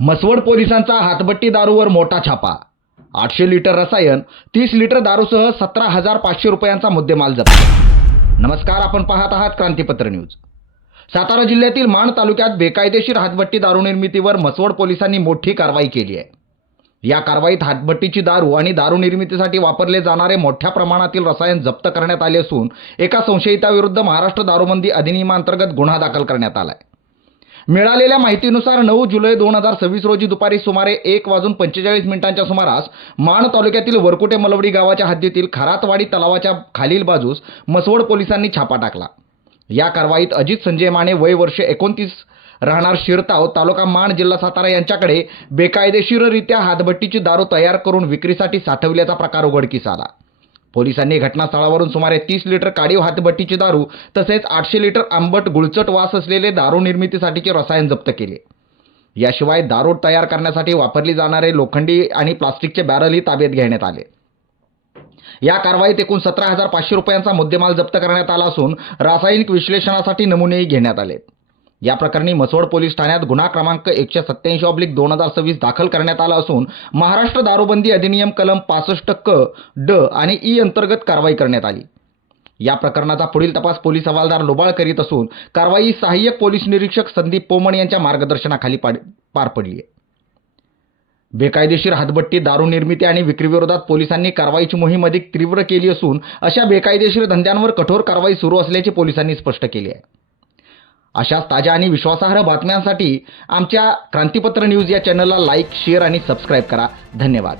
म्हसवड पोलिसांचा हातभट्टी दारूवर मोठा छापा. 800 लिटर रसायन, 30 लिटर दारूसह 17,500 रुपयांचा मुद्देमाल जप्त. नमस्कार, आपण पाहत आहात क्रांतीपत्र न्यूज. सातारा जिल्ह्यातील माण तालुक्यात बेकायदेशीर हातभट्टी दारू निर्मितीवर म्हसवड पोलिसांनी मोठी कारवाई केली आहे. या कारवाईत हातभट्टीची दारू आणि दारू निर्मितीसाठी वापरले जाणारे मोठ्या प्रमाणातील रसायन जप्त करण्यात आले असून एका संशयिताविरुद्ध महाराष्ट्र दारूबंदी अधिनियमांतर्गत गुन्हा दाखल करण्यात आला आहे. मिळालेल्या माहितीनुसार 9 जुलै 2026 रोजी दुपारी सुमारे 1:45 सुमारास माण तालुक्यातील वरकुटे मलवडी गावाच्या हद्दीतील खरातवाडी तलावाच्या खालील बाजूस म्हसवड पोलिसांनी छापा टाकला. या कारवाईत अजित संजय माने, वय वर्ष 29, राहणार शिरताव, तालुका माण, जिल्हा सातारा यांच्याकडे बेकायदेशीररित्या हातभट्टीची दारू तयार करून विक्रीसाठी साठवल्याचा प्रकार उघडकीस आला. पोलिसांनी घटनास्थळावरून सुमारे 30 लिटर काढीव हातभट्टीची दारू तसेच 800 लिटर आंबट गुळचट वास असलेले दारू निर्मितीसाठीचे रसायन जप्त केले. याशिवाय दारू तयार करण्यासाठी वापरली जाणारे लोखंडी आणि प्लास्टिकचे बॅरलही ताब्यात घेण्यात आले. या कारवाईत एकूण 17,500 रुपयांचा मुद्देमाल जप्त करण्यात आला असून रासायनिक विश्लेषणासाठी नमुनेही घेण्यात आले. या प्रकरणी म्हसवड पोलीस ठाण्यात गुन्हा क्रमांक 187/2026 दाखल करण्यात आला असून महाराष्ट्र दारूबंदी अधिनियम कलम 65 क, ड आणि ई अंतर्गत कारवाई करण्यात आली. या प्रकरणाचा पुढील तपास पोलीस हवालदार लोबाळ करीत असून कारवाई सहाय्यक पोलीस निरीक्षक संदीप पोमण यांच्या मार्गदर्शनाखाली पार पडली आहे. बेकायदेशीर हातभट्टी दारू निर्मिती आणि विक्रीविरोधात पोलिसांनी कारवाईची मोहीम अधिक तीव्र केली असून अशा बेकायदेशीर धंद्यांवर कठोर कारवाई सुरू असल्याचे पोलिसांनी स्पष्ट केले आहे. अशाच ताज्या आणि विश्वासार्ह बातम्यांसाठी आमच्या क्रांतीपत्र न्यूज या चॅनलला लाईक, शेअर आणि सबस्क्राईब करा. धन्यवाद.